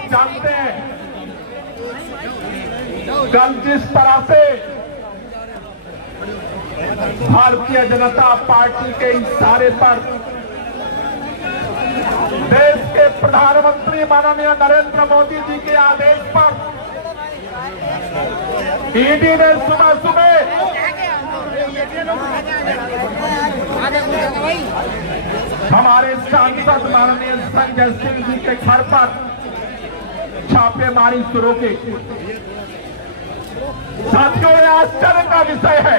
आप जानते हैं कल जिस तरह से भारतीय जनता पार्टी के इशारे पर देश के प्रधानमंत्री माननीय नरेंद्र मोदी जी के आदेश पर ईडी ने सुबह सुबह हमारे सांसद माननीय संजय सिंह जी के घर पर छापेमारी शुरू की। साथियों, ये आश्चर्य का विषय है,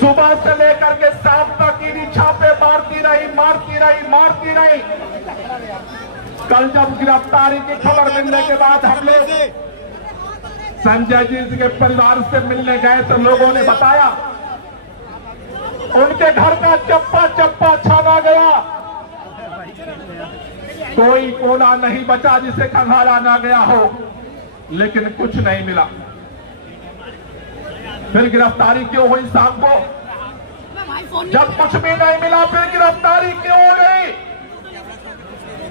सुबह से लेकर के शाम तक ईडी छापे मारती रही। कल जब गिरफ्तारी की खबर मिलने के बाद हम लोग संजय जी के परिवार से मिलने गए तो लोगों ने बताया उनके घर का चप्पा चप्पा छाना गया, कोई कोना नहीं बचा जिसे खंगाला ना गया हो, लेकिन कुछ नहीं मिला। फिर गिरफ्तारी क्यों हुई शाम को? जब कुछ भी नहीं मिला फिर गिरफ्तारी क्यों हो गई?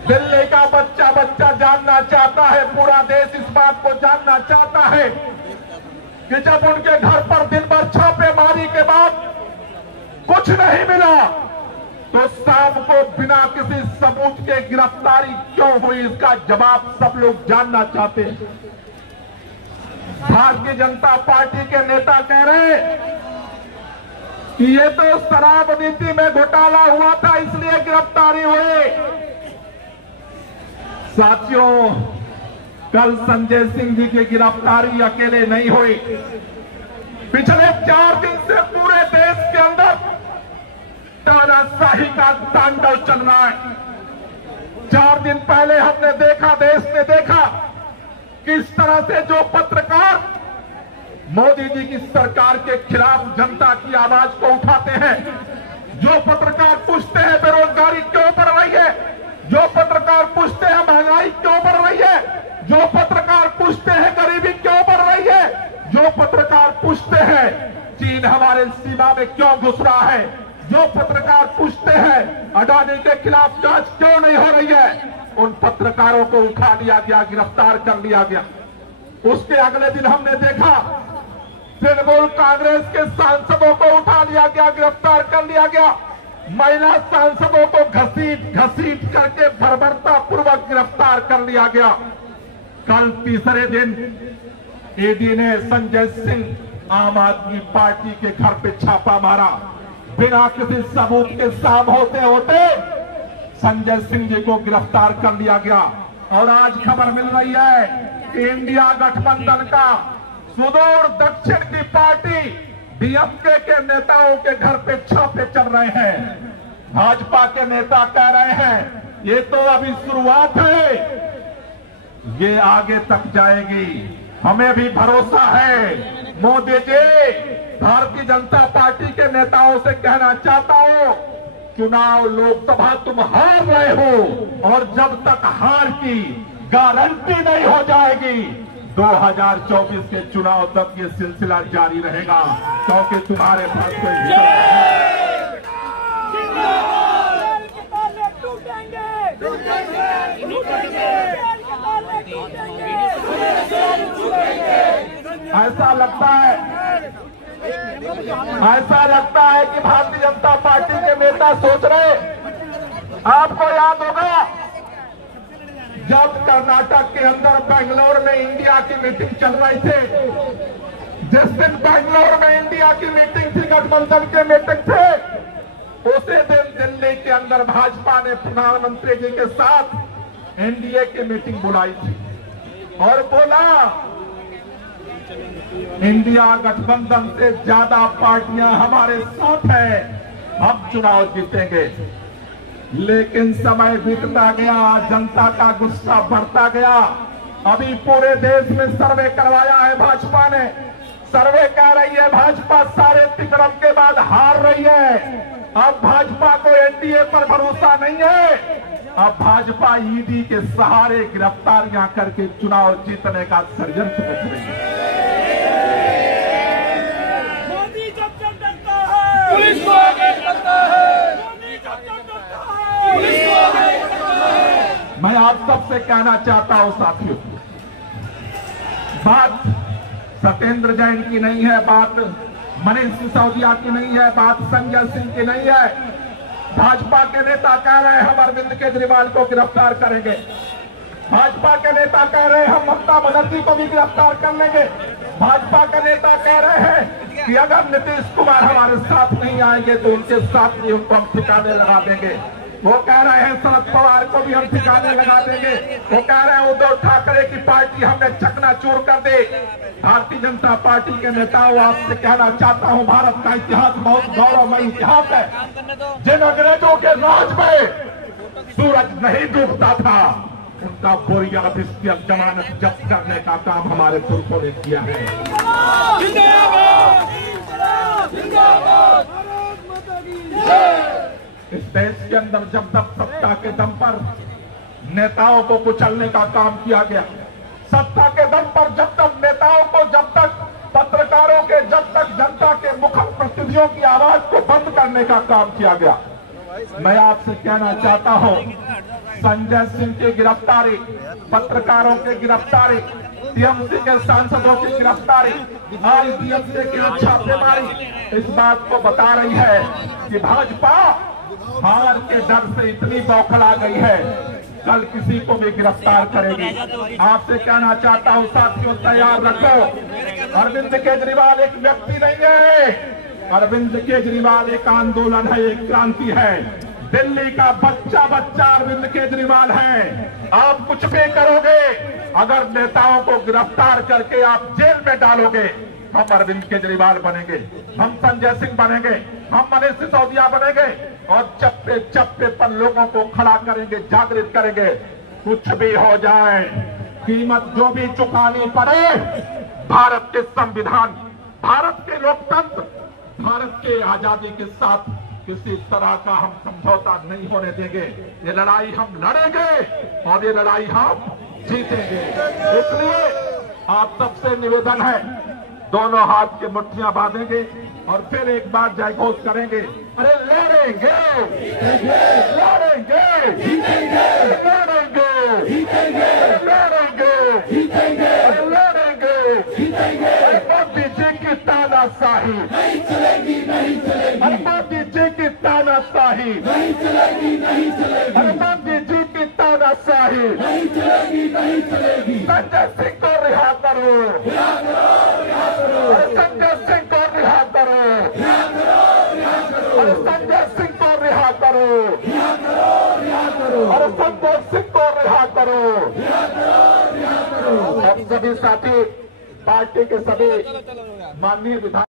दिल्ली का बच्चा बच्चा जानना चाहता है, पूरा देश इस बात को जानना चाहता है कि जब उनके घर पर दिन भर छापेमारी के बाद कुछ नहीं मिला तो शाम को बिना किसी सबूत के गिरफ्तारी क्यों हुई? इसका जवाब सब लोग जानना चाहते हैं। भारतीय जनता पार्टी के नेता कह रहे कि ये तो शराब नीति में घोटाला हुआ था इसलिए गिरफ्तारी हुई। साथियों, कल संजय सिंह जी की गिरफ्तारी अकेले नहीं हुई। पिछले 4 दिन से पूरे देश के अंदर तानाशाही का तांडव चल रहा है। 4 दिन पहले हमने देखा, देश ने देखा किस तरह से जो पत्रकार मोदी जी की सरकार के खिलाफ जनता की आवाज को उठाते हैं, जो पत्रकार पूछते हैं बेरोजगारी क्यों बढ़ रही है, जो पत्रकार पूछते हैं महंगाई क्यों बढ़ रही है, जो पत्रकार पूछते हैं गरीबी क्यों बढ़ रही है, जो पत्रकार पूछते हैं चीन हमारे सीमा में क्यों घुस रहा है, जो पत्रकार पूछते हैं अडानी के खिलाफ जांच क्यों नहीं हो रही है, उन पत्रकारों को उठा लिया गया, गिरफ्तार कर लिया गया। उसके अगले दिन हमने देखा तृणमूल कांग्रेस के सांसदों को उठा लिया गया, गिरफ्तार कर लिया गया। महिला सांसदों को घसीट करके बर्बरता पूर्वक गिरफ्तार कर लिया गया। कल तीसरे दिन ईडी ने संजय सिंह आम आदमी पार्टी के घर पे छापा मारा। बिना किसी सबूत के शाम होते होते संजय सिंह जी को गिरफ्तार कर लिया गया। और आज खबर मिल रही है कि इंडिया गठबंधन का सुदूर दक्षिण की पार्टी डीएमके के नेताओं के घर पे छापे चल रहे हैं। भाजपा के नेता कह रहे हैं ये तो अभी शुरुआत है, ये आगे तक जाएगी, हमें भी भरोसा है। मोदी जी, भारतीय जनता पार्टी के नेताओं से कहना चाहता हूं, चुनाव लोकसभा तुम हार रहे हो और जब तक हार की गारंटी नहीं हो जाएगी 2024 के चुनाव तक ये सिलसिला जारी रहेगा, क्योंकि तुम्हारे पास कोई ऐसा लगता है कि भारतीय जनता पार्टी के नेता सोच रहे, आपको याद होगा जब कर्नाटक के अंदर बेंगलोर में इंडिया की मीटिंग चल रही थी, जिस दिन बेंगलोर में इंडिया की मीटिंग थी, गठबंधन के मीटिंग थे, उसी दिन दिल्ली के अंदर भाजपा ने प्रधानमंत्री जी के साथ एनडीए की मीटिंग बुलाई थी और बोला इंडिया गठबंधन से ज्यादा पार्टियां हमारे साथ है, हम चुनाव जीतेंगे। लेकिन समय बीतता गया, जनता का गुस्सा बढ़ता गया। अभी पूरे देश में सर्वे करवाया है भाजपा ने, सर्वे कह रही है भाजपा सारे तिकड़म के बाद हार रही है। अब भाजपा को एनडीए पर भरोसा नहीं है, अब भाजपा ईडी के सहारे गिरफ्तारियां करके चुनाव जीतने का षड्यंत्र रच रही है। मोदी जब डरता है पुलिस को आगे करता है, मोदी जब डरता है पुलिस को आगे करता है। मैं आप सबसे कहना चाहता हूं साथियों, बात सत्येंद्र जैन की नहीं है, बात मनीष सिसोदिया की नहीं है, बात संजय सिंह की नहीं है। भाजपा के नेता कह रहे हैं हम अरविंद केजरीवाल को गिरफ्तार करेंगे। भाजपा के नेता कह रहे हैं हम ममता बनर्जी को भी गिरफ्तार कर लेंगे। भाजपा के नेता कह रहे हैं कि अगर नीतीश कुमार हमारे साथ नहीं आएंगे तो उनके साथ भी उनको हम ठिकाने लगा देंगे। वो कह रहे हैं शरद पवार को भी हम ठिकाने लगा देंगे। वो कह रहे हैं उद्धव ठाकरे की पार्टी हमने चकनाचूर कर दे। भारतीय जनता पार्टी के नेताओं, आपसे कहना चाहता हूं, भारत का इतिहास बहुत गौरवमयी इतिहास है। जिन अंग्रेजों के राज में सूरज नहीं डूबता था, उनका बोरिया जमानत जब्त करने का काम हमारे पुरखों ने किया है। इस देश के अंदर जब तक सत्ता के दम पर नेताओं को कुचलने का काम किया गया, सत्ता के दम पर जब तक नेताओं को, जब तक पत्रकारों के, जब तक जनता के मुखर प्रतिनिधियों की आवाज को बंद करने का काम किया गया, मैं आपसे कहना चाहता हूं, संजय सिंह की गिरफ्तारी, पत्रकारों की गिरफ्तारी, टीएमसी के सांसदों की गिरफ्तारी, आज टीएमसी की छापेमारी इस बात को बता रही है कि भाजपा हार के डर से इतनी बौखला गई है, कल किसी को भी गिरफ्तार करेगी। आपसे कहना चाहता हूं साथियों, तैयार रखो। अरविंद केजरीवाल एक व्यक्ति नहीं है, अरविंद केजरीवाल एक आंदोलन है, एक क्रांति है। दिल्ली का बच्चा बच्चा अरविंद केजरीवाल है। आप कुछ भी करोगे, अगर नेताओं को गिरफ्तार करके आप जेल में डालोगे, हम अरविंद केजरीवाल बनेंगे, हम संजय सिंह बनेंगे, हम मनीष सिसोदिया बनेंगे और चप्पे चप्पे पर लोगों को खड़ा करेंगे, जागृत करेंगे। कुछ भी हो जाए, कीमत जो भी चुकानी पड़े, भारत के संविधान, भारत के लोकतंत्र, भारत के आजादी के साथ किसी तरह का हम समझौता नहीं होने देंगे। ये लड़ाई हम लड़ेंगे और ये लड़ाई हम जीतेंगे। इसलिए आप सबसे निवेदन है, दोनों हाथ की मुट्ठियां बांधेंगे और फिर एक बार जय घोष करेंगे। अरे लड़ेंगे, लड़ेंगे, जीतेंगे, लड़ेंगे, जीतेंगे, लड़ेंगे, जीतेंगे, लड़ेंगे, जीतेंगे। मोदी जी की तानाशाही नहीं चलेगी, नहीं चलेगी। मोदी जी की तानाशाही नहीं चलेगी, नहीं चलेगी। मोदी जी की तानाशाही नहीं चलेगी, नहीं चलेगी। संजय सिंह को रिहा करो, रिहा करो, रिहा करो। संजय सिंह को रिहा करो, रिहा करो, रिहा करो। संजय सिंह को रिहा करो, रिहा करो, रिहा करो। और संजय सिंह को रिहा करो, रिहा करो, रिहा करो। हम सभी साथी, पार्टी के सभी माननीय विधायक